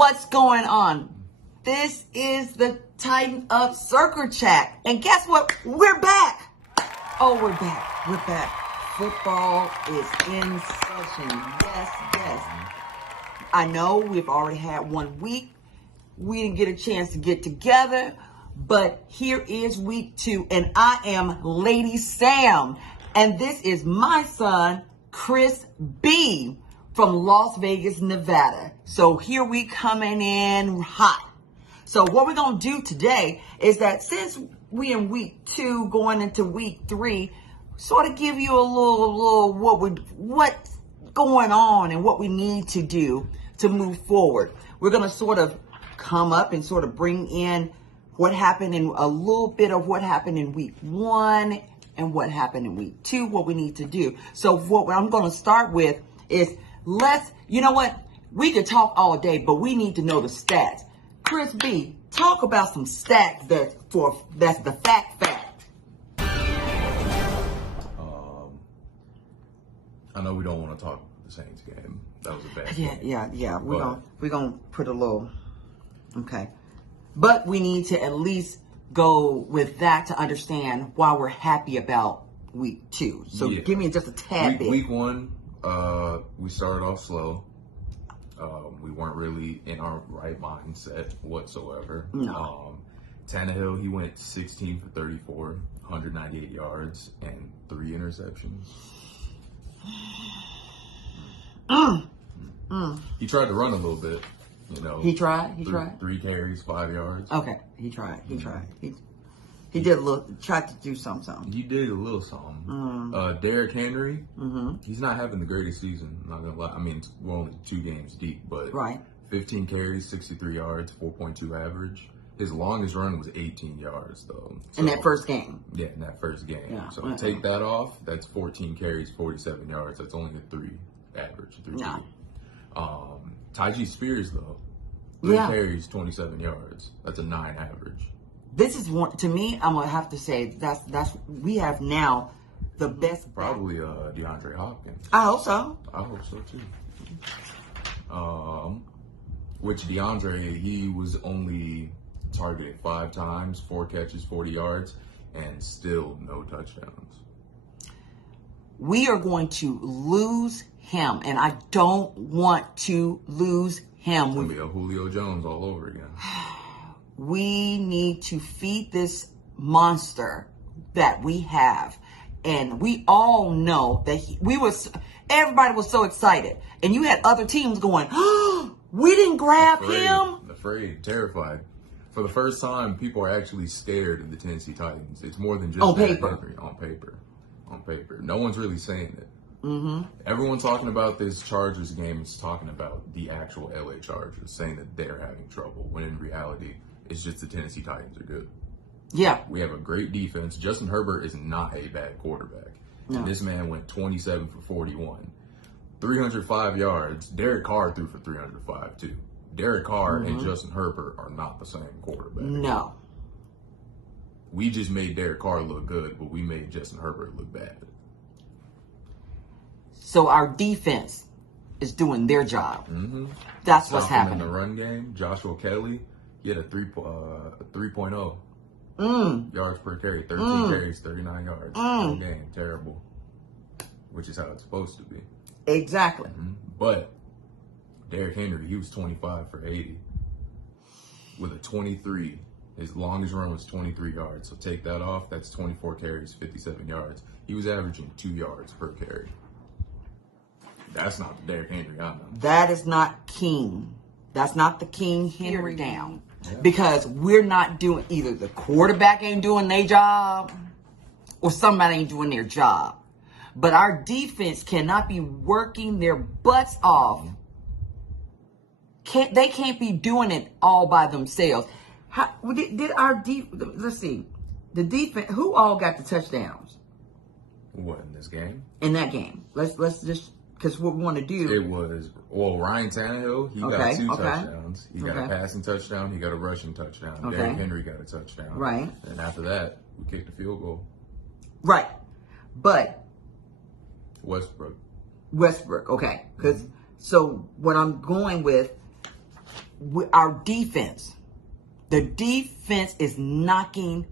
What's going on? This is the Tighten Up Circle Chat. And guess what? We're back. Oh, we're back. We're back. Football is in session. Yes, yes. I know we've already had 1 week. We didn't get a chance to get together, but here is week 2, and I am Lady Sam, and this is my son, Chris B. from Las Vegas, Nevada. So here we coming in hot. So what we're going to do today is that since we in week 2 going into week 3, sort of give you a little what's going on and what we need to do to move forward. We're going to sort of come up and sort of bring in what happened in a little bit of what happened in week 1 and what happened in week 2, what we need to do. So what I'm going to start with is you know what? We could talk all day, but we need to know the stats. Chris B, talk about some stats that's the fact. I know we don't want to talk about the Saints game. That was a bad game. Yeah. We're gonna put a little, okay. But we need to at least go with that to understand why we're happy about week 2. So give me just a tad bit. Week 1, we started off slow. We weren't really in our right mindset whatsoever. No. Tannehill, he went 16 for 34, 198 yards, and 3 interceptions. He tried to run a little bit, you know. He tried. 3 carries, 5 yards. Okay, he tried. He did tried to do something. He did a little something. Derrick Henry, he's not having the greatest season. I'm not gonna lie. I mean, we're only 2 games deep, but 15 carries, 63 yards, 4.2 average. His longest run was 18 yards, though. So, in that first game? Yeah, in that first game. Yeah. So take that off. That's 14 carries, 47 yards. That's only a 3 average. 3 Tyjae Spears, though. 3 carries, 27 yards. That's a 9 average. This is one, to me, I'm going to have to say that's we have now the best. Probably DeAndre Hopkins. I hope so. I hope so, too. Which DeAndre, he was only targeted 5 times, 4 catches, 40 yards, and still no touchdowns. We are going to lose him, and I don't want to lose him. It's going to be a Julio Jones all over again. We need to feed this monster that we have. And we all know that everybody was so excited. And you had other teams going, oh, we didn't grab him. Afraid, terrified. For the first time, people are actually scared of the Tennessee Titans. It's more than just on paper. On paper. No one's really saying it. Everyone talking about this Chargers game is talking about the actual LA Chargers, saying that they're having trouble, when in reality, it's just the Tennessee Titans are good. Yeah. We have a great defense. Justin Herbert is not a bad quarterback. No. And this man went 27 for 41. 305 yards. Derek Carr threw for 305, too. Derek Carr and Justin Herbert are not the same quarterback. No. We just made Derek Carr look good, but we made Justin Herbert look bad. So our defense is doing their job. That's what's happening. In the run game, Joshua Kelly, he had a 3.0 yards per carry, 13 carries, 39 yards. Whole game, terrible. Which is how it's supposed to be. Exactly. But Derrick Henry, he was 25 for 80 with a 23. His longest run was 23 yards. So take that off. That's 24 carries, 57 yards. He was averaging 2 yards per carry. That's not the Derrick Henry I know. That is not King. That's not the King Henry down. Yeah. Because we're not doing, either the quarterback ain't doing their job or somebody ain't doing their job. But our defense cannot be working their butts off. They can't be doing it all by themselves. Let's see. The defense, who all got the touchdowns? What, in this game? In that game. Let's just, because what we want to do. It was, Ryan Tannehill, he got 2 touchdowns. He got a passing touchdown. He got a rushing touchdown. Derrick Henry got a touchdown. Right. And after that, we kicked the field goal. Right. But. Westbrook. Okay. Because, so what I'm going with, our defense. The defense is knocking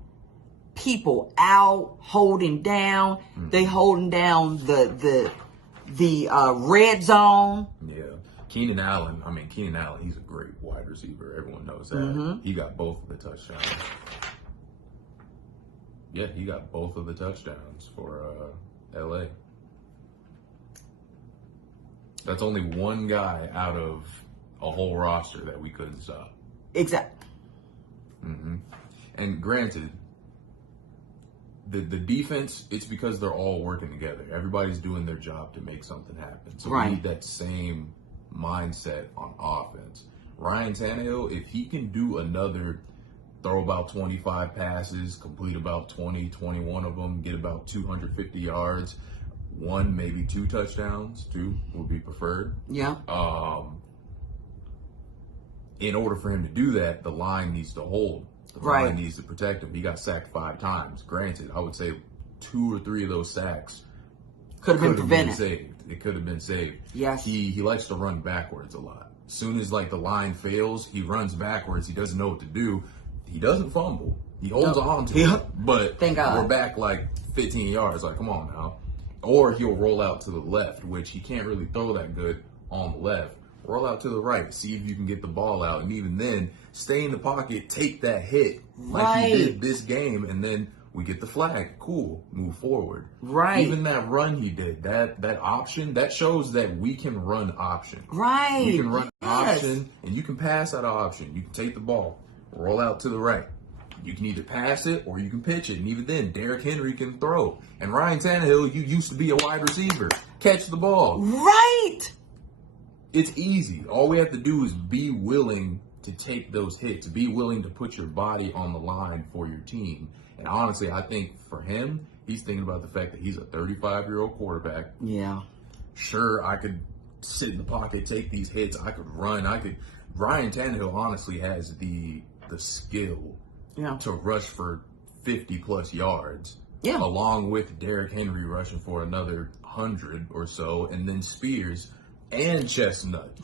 people out, holding down. They holding down the red zone. Yeah. Keenan Allen, he's a great wide receiver. Everyone knows that. He got both of the touchdowns. Yeah, he got both of the touchdowns for LA. That's only one guy out of a whole roster that we couldn't stop. Exactly. And granted, the defense, it's because they're all working together. Everybody's doing their job to make something happen. So we need that same mindset on offense. Ryan Tannehill, if he can do another throw about 25 passes, complete about 20, 21 of them, get about 250 yards, one, maybe two touchdowns, two would be preferred. Yeah. In order for him to do that, the line needs to hold. The line needs to protect him. He got sacked 5 times. Granted, I would say 2 or 3 of those sacks could have been prevented. Saved. It could have been saved. Yes. He likes to run backwards a lot. As soon as the line fails, he runs backwards. He doesn't know what to do. He doesn't fumble. He holds on to it. But thank God. We're back 15 yards. Come on now. Or he'll roll out to the left, which he can't really throw that good on the left. Roll out to the right, see if you can get the ball out, and even then, stay in the pocket, take that hit like he did this game, and then we get the flag. Cool, move forward. Right. Even that run he did, that option, that shows that we can run option. Right. We can run option, and you can pass that option. You can take the ball, roll out to the right. You can either pass it or you can pitch it, and even then, Derrick Henry can throw. And Ryan Tannehill, you used to be a wide receiver. Catch the ball. Right. It's easy. All we have to do is be willing to take those hits, be willing to put your body on the line for your team. And honestly, I think for him, he's thinking about the fact that he's a 35-year-old quarterback. Yeah. Sure, I could sit in the pocket, take these hits. I could run. Ryan Tannehill honestly has the skill to rush for 50-plus yards. Yeah. Along with Derrick Henry rushing for another 100 or so, and then Spears and Chestnut.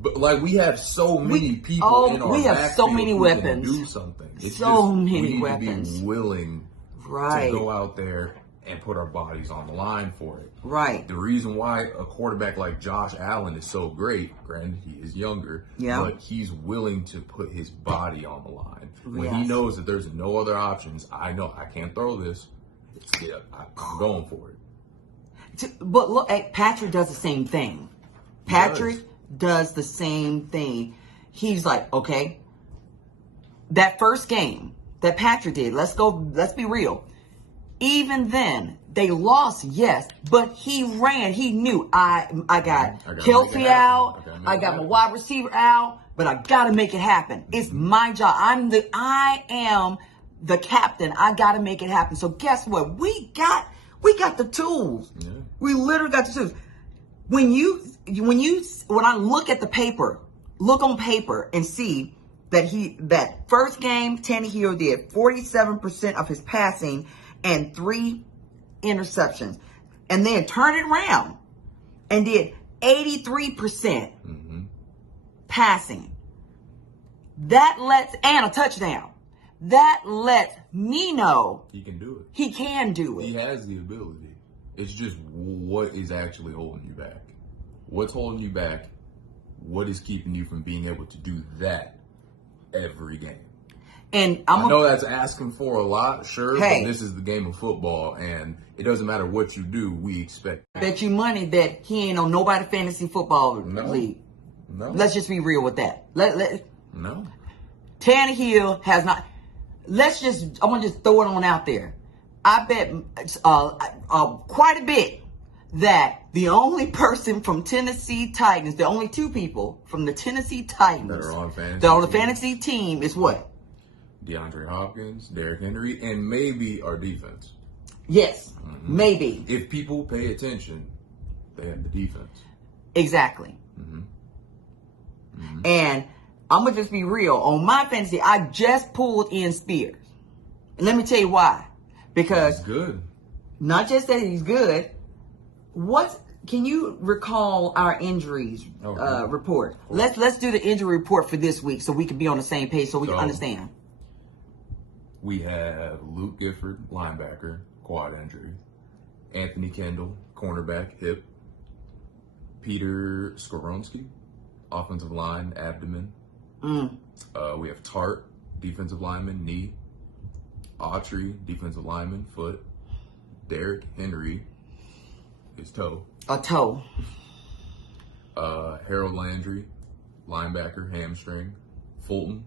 But we have so many people in our we have so many weapons. Do something. It's we need weapons. To be willing to go out there and put our bodies on the line for it. Right. The reason why a quarterback like Josh Allen is so great, granted he is younger, but he's willing to put his body on the line. When he knows that there's no other options, I know I can't throw this. I'm going for it. But look, Patrick does the same thing. Patrick does the same thing. He's like, okay, that first game that Patrick did, let's be real. Even then, they lost, yes, but he ran. He knew I got Kelsey out. I got my wide receiver out, but I got to make it happen. It's my job. I am the captain. I got to make it happen. So guess what? We got the tools. Yeah. We literally got the tools. When I look at the paper, look on paper and see that first game, Tannehill did 47% of his passing and 3 interceptions, and then turned it around and did 83% passing. And a touchdown. That lets me know he can do it. He can do it. He has the ability. It's just what is actually holding you back. What's holding you back? What is keeping you from being able to do that every game? And I know that's asking for a lot, sure, but this is the game of football, and it doesn't matter what you do, we expect. I bet you money that he ain't on nobody fantasy football league. No. Let's just be real with that. No. Tannehill has not. I'm going to just throw it on out there. I bet quite a bit that the only person from Tennessee Titans, the only 2 people from the Tennessee Titans that are on the fantasy team is what? DeAndre Hopkins, Derrick Henry, and maybe our defense. Yes, maybe. If people pay attention, they have the defense. Exactly. And I'm going to just be real. On my fantasy, I just pulled in Spears. And let me tell you why. Because he's good. Not just that he's good. can you recall our injuries Okay. report? Let's do the injury report for this week so we can be on the same page so we can understand. We have Luke Gifford, linebacker, quad injury. Anthony Kendall, cornerback, hip. Peter Skoronski, offensive line, abdomen. We have Tart, defensive lineman, knee. Autry, defensive lineman, foot. Derrick Henry, his toe. A toe. Harold Landry, linebacker, hamstring. Fulton,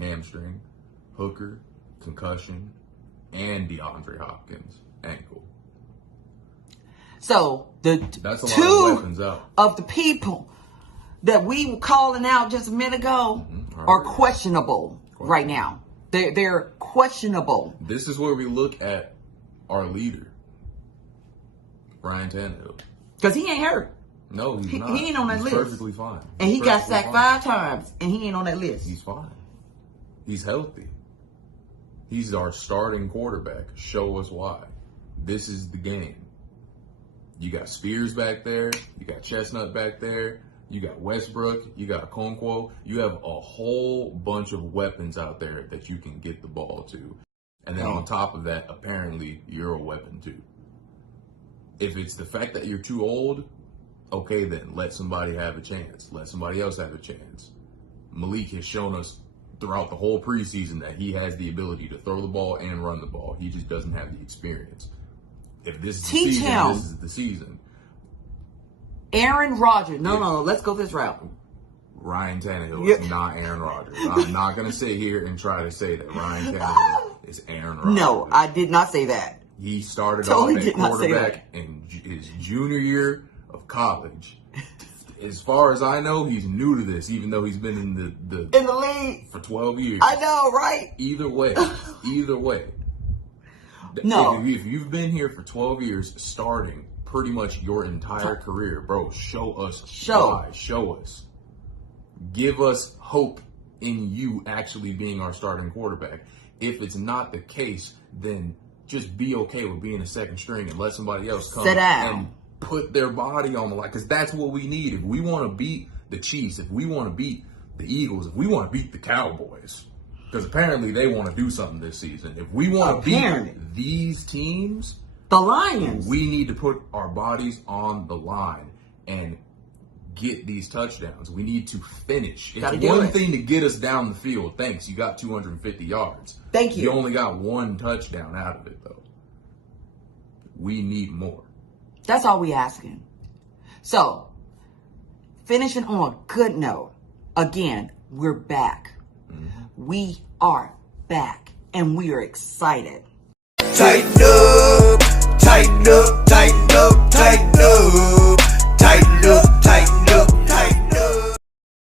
hamstring. Hooker, concussion. And DeAndre Hopkins, ankle. So That's a lot of two weapons out. of the people that we were calling out just a minute ago are questionable right now. They're questionable. This is where we look at our leader, Ryan Tannehill. Because he ain't hurt. No, he's He not. ain't on that He's list. perfectly fine. And he He's got perfectly sacked fine. 5 times, and he ain't on that list. He's fine. He's healthy. He's our starting quarterback. Show us why. This is the game. You got Spears back there. You got Chestnut back there. You got Westbrook. You got Okonkwo. You have a whole bunch of weapons out there that you can get the ball to. And then on top of that, apparently, you're a weapon too. If it's the fact that you're too old, okay then, let somebody have a chance. Let somebody else have a chance. Malik has shown us throughout the whole preseason that he has the ability to throw the ball and run the ball. He just doesn't have the experience. If this is the Teach season, him. this is the season. Aaron Rodgers. No, let's go this route. Ryan Tannehill is not Aaron Rodgers. I'm not going to sit here and try to say that Ryan Tannehill is Aaron Rodgers. No, I did not say that. He started Totally off at did not say quarterback in his junior year of college. As far as I know, he's new to this, even though he's been in the In the league. for 12 years. I know, right? Either way. No. If you've been here for 12 years, starting pretty much your entire career, bro, show us why. Show us. Give us hope in you actually being our starting quarterback. If it's not the case, then just be okay with being a second string and let somebody else come Sit down. and put their body on the line. Because that's what we need. If we want to beat the Chiefs, if we want to beat the Eagles, if we want to beat the Cowboys, because apparently they want to do something this season. If we want to beat these teams, the Lions, we need to put our bodies on the line and get these touchdowns. We need to finish. It's one thing to get us down the field. Thanks, you got 250 yards. Thank you. You only got 1 touchdown out of it, though. We need more. That's all we asking. So, finishing on a good note, again, we're back. We are back, and we are excited. Tighten up,